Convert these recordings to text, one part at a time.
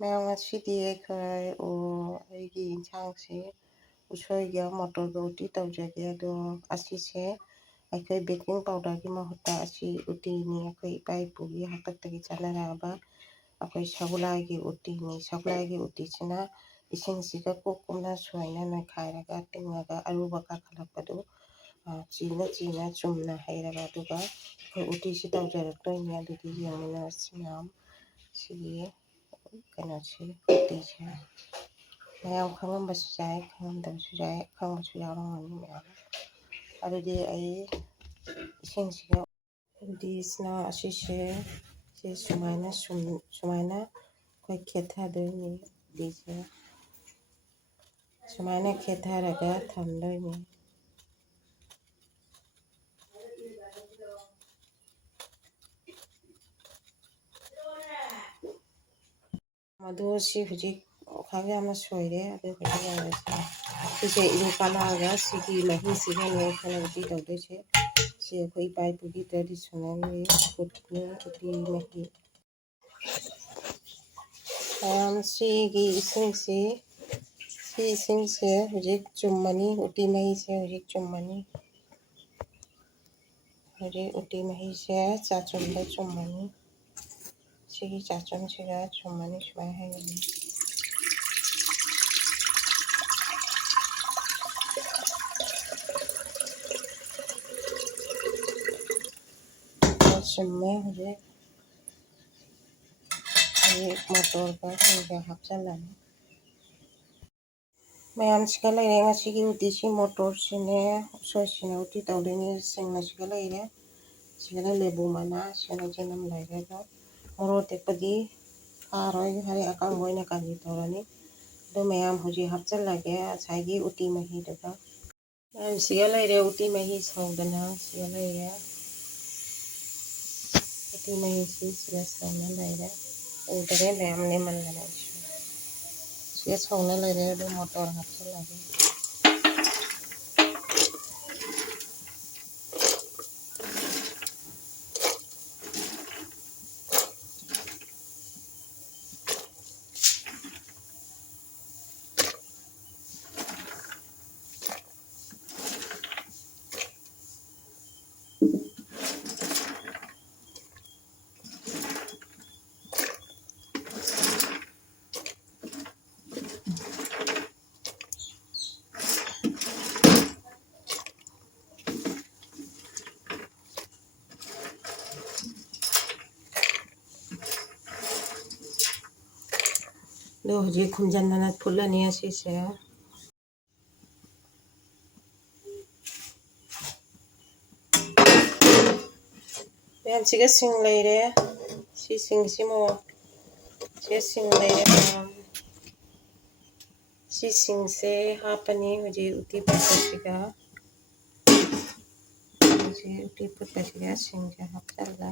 ꯃꯌꯥꯝ ꯉꯁꯤꯗꯤ ꯑꯩꯒꯤ ꯌꯦꯟꯁꯥꯡꯁꯦ ꯎꯁꯣꯏꯒ ꯃꯣꯇꯣꯔꯒ ꯎꯇꯤ ꯇꯧꯖꯒꯦ ꯑꯗꯣ ꯑꯁꯤꯁꯦ ꯑꯩꯈꯣꯏ ꯕꯦꯀꯤꯡ ꯄꯥꯎꯗꯔꯒꯤ ꯃꯍꯨꯠꯇ ꯑꯁꯤ ꯎꯇꯤꯅꯤ ꯑꯩꯈꯣꯏ ꯏꯄꯥ ꯏꯄꯨꯒꯤ ꯍꯥꯛꯇꯛꯇꯒꯤ ꯆꯠꯅꯔꯛꯑꯕ ꯑꯩꯈꯣꯏ ꯁꯒꯣꯜꯍꯋꯥꯏꯒꯤ ꯎꯇꯤꯅꯤ ꯁꯒꯣꯜꯍꯋꯥꯏꯒꯤ ꯎꯇꯤꯁꯤꯅ ꯏꯁꯤꯡꯁꯤꯒ ꯀꯣꯛꯀꯨꯝꯅ ꯁꯣꯏꯅ ꯅꯣꯏꯈꯥꯏꯔꯒ ꯇꯤꯡꯉꯒ ꯑꯔꯨꯕ ꯀꯥꯈꯠꯂꯛꯄꯗꯨ ꯆꯤꯅ ꯆꯨꯝꯅ ꯍꯩꯔꯒ ꯑꯗꯨꯒ ꯑꯩꯈꯣꯏ ꯎꯇꯤꯁꯤ ꯇꯧꯖꯔꯛꯇꯣꯏꯅꯤ ꯑꯗꯨꯗꯤ ꯌꯦꯡꯃꯤꯟꯅꯔꯁꯤ ꯃꯌꯥꯝ ꯁꯤꯒꯤ ꯀꯩꯅꯣꯁꯤ ꯎꯇꯤꯁꯦ ꯃꯌꯥꯝ ꯈꯪꯉꯝꯕꯁꯨ ꯌꯥꯏ ꯈꯪꯉꯝꯗꯕꯁꯨ ꯌꯥꯏ ꯈꯪꯕꯁꯨ ꯌꯥꯎꯔꯝꯒꯅꯤ ꯃꯌꯥꯝ ꯑꯗꯨꯗꯤ ꯑꯩ ꯏꯁꯤꯡꯁꯤꯒ ꯎꯇꯤꯁꯤꯅ ꯑꯁꯤꯁꯦ ꯁꯨꯃꯥꯏꯅ ꯑꯩꯈꯣꯏ ꯈꯦꯠꯊꯗꯣꯏꯅꯤ ꯎꯇꯤꯁꯦ ꯁꯨꯃꯥꯏꯅ ꯈꯦꯠꯊꯔꯒ ꯊꯝꯗꯣꯏꯅꯤ ꯑꯗꯣ ꯁꯤ ꯍꯧꯖꯤꯛ ꯈꯔ ꯌꯥꯝꯅ ꯁꯣꯏꯔꯦ ꯑꯗꯨꯒ ꯁꯤꯁꯦ ꯏꯪꯈꯠꯂꯛꯑꯒ ꯁꯤꯒꯤ ꯃꯍꯤꯁꯤꯒꯅꯦ ꯑꯩꯈꯣꯏꯅ ꯎꯇꯤ ꯇꯧꯗꯣꯏꯁꯦ ꯁꯤ ꯑꯩꯈꯣꯏ ꯏꯄꯥ ꯏꯄꯨꯒꯤ ꯇ꯭ꯔꯦꯗꯤꯁꯅꯦꯜꯒꯤ ꯐꯨꯗꯅꯤ ꯎꯇꯤ ꯃꯍꯤ ꯃꯌꯥꯝ ꯁꯤꯒꯤ ꯏꯁꯤꯡꯁꯦ ꯍꯧꯖꯤꯛ ꯆꯨꯝꯃꯅꯤ ꯎꯇꯤ ꯃꯍꯤꯁꯦ ꯍꯧꯖꯤꯛ ꯆꯨꯝꯃꯅꯤ ꯍꯧꯖꯤꯛ ꯎꯇꯤ ꯃꯍꯤꯁꯦ ꯆꯥꯆꯨꯝꯗ ꯆꯨꯝꯃꯅꯤ ꯁꯤꯒꯤ ꯆꯥꯆꯨꯝꯁꯤꯒ ꯆꯨꯝꯃꯅꯤ ꯁꯨꯃꯥꯏꯅ ꯍꯥꯏꯒꯅꯤ ꯆꯨꯝꯃꯦ ꯍꯧꯖꯤꯛ ꯃꯣꯇꯣꯔꯒ ꯀꯩꯒ ꯍꯥꯞꯆꯤꯜꯂꯅꯤ ꯃꯌꯥꯝꯁꯤꯒ ꯂꯩꯔꯦ ꯉꯁꯤꯒꯤ ꯎꯇꯤꯁꯤ ꯃꯣꯇꯣꯔꯁꯤꯅꯦ ꯎꯁꯣꯏꯁꯤꯅꯦ ꯎꯇꯤ ꯇꯧꯗꯣꯏꯅꯤ ꯁꯤꯡꯅꯁꯤꯒ ꯂꯩꯔꯦ ꯁꯤꯒꯅ ꯂꯦꯕꯨ ꯃꯅꯥ ꯁꯤꯒꯅ ꯆꯅꯝ ꯂꯩꯔꯦ ꯑꯗꯣ ꯃꯣꯔꯣꯛ ꯑꯇꯦꯛꯄꯗꯤ ꯊꯥꯔꯣꯏ ꯍꯥꯏꯗꯤ ꯑꯀꯪꯕ ꯑꯣꯏꯅ ꯀꯥꯂꯤ ꯇꯧꯔꯅꯤ ꯑꯗꯣ ꯃꯌꯥꯝ ꯍꯧꯖꯤꯛ ꯍꯥꯞꯆꯤꯜꯂꯒꯦ ꯉꯁꯥꯏꯒꯤ ꯎꯇꯤ ꯃꯍꯤꯗꯨꯒ ꯁꯤꯒ ꯂꯩꯔꯦ ꯎꯇꯤ ꯃꯍꯤ ꯁꯧꯗꯅ ꯁꯤꯒ ꯂꯩꯔꯦ ꯎꯇꯤ ꯃꯍꯤꯁꯤ ꯁꯤꯒ ꯁꯧꯅ ꯂꯩꯔꯦ ꯎꯗꯔꯦ ꯃꯌꯥꯝ ꯅꯦꯝꯃꯟꯗꯅ ꯁꯤꯒ ꯁꯧꯅ ꯂꯩꯔꯦ ꯑꯗꯨ ꯃꯣꯇꯣꯔ ꯍꯥꯞꯆꯤꯜꯂꯒꯦ ꯑꯗꯣ ꯍꯧꯖꯤꯛ ꯈꯨꯝꯖꯤꯟꯗꯅ ꯐꯨꯠꯂꯅꯤ ꯑꯁꯤꯁꯦ ꯃꯌꯥꯝꯁꯤꯒ ꯁꯤꯡ ꯂꯩꯔꯦ ꯁꯤ ꯁꯤꯡꯁꯤ ꯁꯤꯒ ꯁꯤꯡ ꯂꯩꯔꯦ ꯃꯌꯥꯝ ꯁꯤ ꯁꯤꯡꯁꯦ ꯍꯥꯞꯄꯅꯤ ꯍꯧꯖꯤꯛ ꯎꯇꯤ ꯐꯨꯠꯄꯁꯤꯒ ꯎꯇꯤ ꯐꯨꯠꯄꯁꯤꯒ ꯁꯤꯡꯁꯦ ꯍꯥꯞꯆꯜꯂꯦ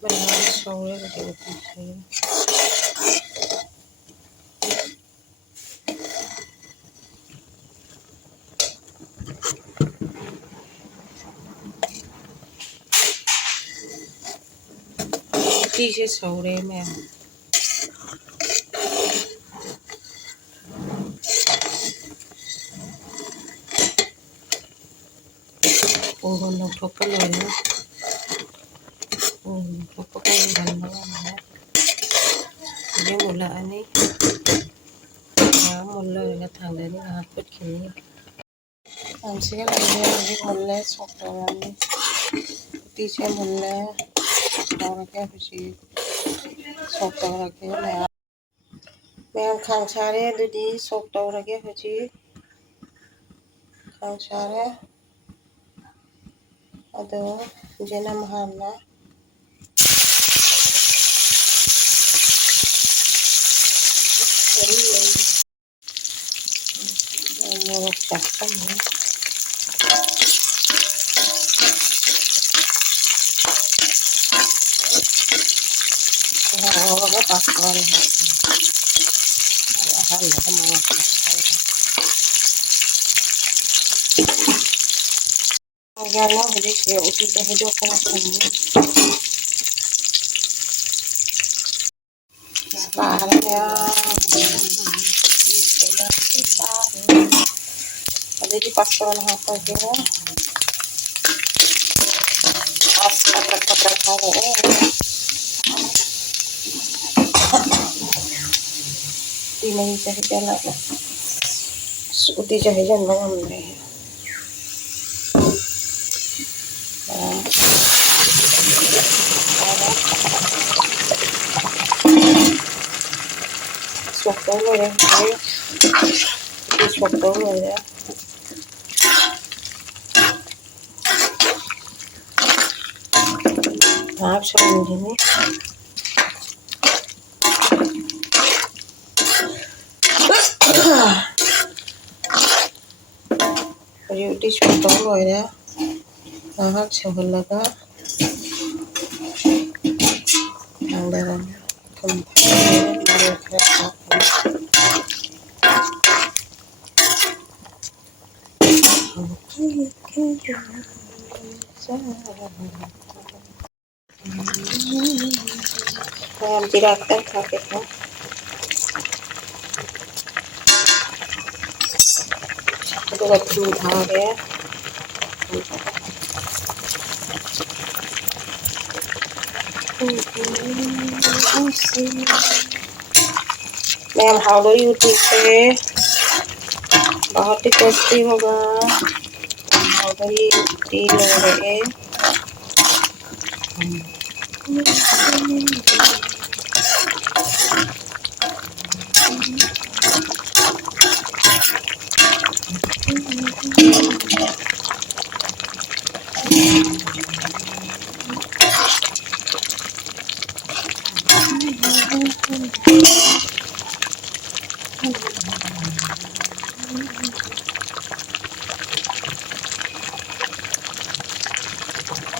ꯃꯌꯥꯝ ꯁꯧꯔꯦ ꯍꯧꯖꯤꯛ ꯎꯇꯤꯁꯤ उतीसे सौरे में ओवन लौटोका लोना ओवन लौटोका बनना है ये मुला अने मुला वाला थांगने नहीं हाथ पर खिलने आंसी का लगे मुझे मुल्ले सोक्टोरानी तीसरे मुल्ले सोक्टोरा के खुशी सोक्टोरा के मैं खान सारे दूधी सोक्टोरा के खुशी खान सारे अदो जना महाना मोरक चाकन है मोरक पाकवान है हाल मोरक Yan na, huli. Uti ka hido ko na kami. Para ya. Ada di pasar na hapa dia. Patrak-patrak hari Di may jahijan na. Uti jahijan ba naman Suộc tới rồi đây. Đấy. Đi suộc tới rồi đấy. Hấp xong rồi nhé. Rồi đi suộc tới rồi đấy. Hấp xong rồi là có. Ang darang kumpanya mereka Yang tidak akan kagetnya. Itu lebih mudah ya. Ma'am, how do you take it? बहुत ही tasty होगा और बड़ी तेल है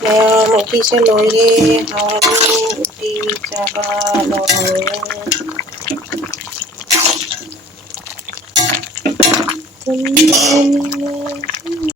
Nah, uti sa loire, hawanin uti saka loire.